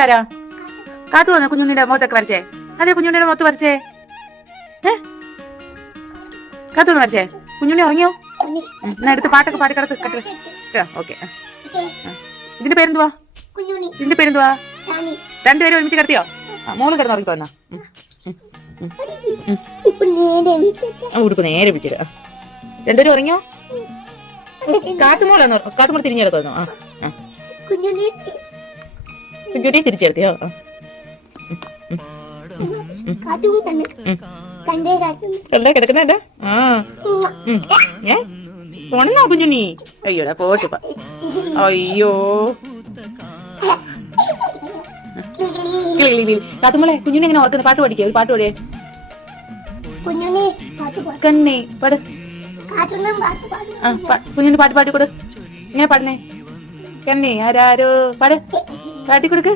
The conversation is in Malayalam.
ആരാ കാത്തു വന്നോ കുഞ്ഞുണ്ണിയുടെ മുഖത്തൊക്കെ വരച്ചേ? അതെ കുഞ്ഞുണ്ണിയുടെ മുഖത്ത് വരച്ചേ. കാത്തു വരച്ചേ. കുഞ്ഞുണ്ണി ഉറങ്ങിയോ? എന്നാ എടുത്ത് പാട്ടൊക്കെ പാടി കിടക്ക് കട്ട്. ഓക്കെ. ഇതിന്റെ പേരെന്തുവാ? ഇതിന്റെ പേരെന്തുവാ? രണ്ടുപേരും ഒരുമിച്ച് കിടത്തിയോ? മോളും കിടന്ന് ഉറങ്ങി തോന്നാ. ഉടുപ്പ് നേരെ പിടിച്ചിട. രണ്ടുപേരും ഉറങ്ങിയോ? കാട്ടുമോളാന്നോ? കാട്ടുമോൾ തിരിഞ്ഞു കിടത്തോന്നോ? കുഞ്ഞുട്ടി തിരിച്ചെടുത്തിയോ? കണ്ടേ കിടക്കുന്നുണ്ട്. പോണോ കുഞ്ഞുണ്ണി? അയ്യോടാ പോട്ട്. അയ്യോ കാത്തുമോളെ കുഞ്ഞുണ്ണി ഇങ്ങനെ ഓർക്കുന്ന പാട്ട് പഠിക്കേ. ഒരു പാട്ട് പാടിയേ. കണ്ണേ പാട്. കുഞ്ഞിന് പാട്ട് പാടിക്കൊടു. ഇങ്ങനെ പാടുന്നേ. കണ്ണേ ആരാരോ പാട്. പാട്ടിക്കൊടുക്ക്.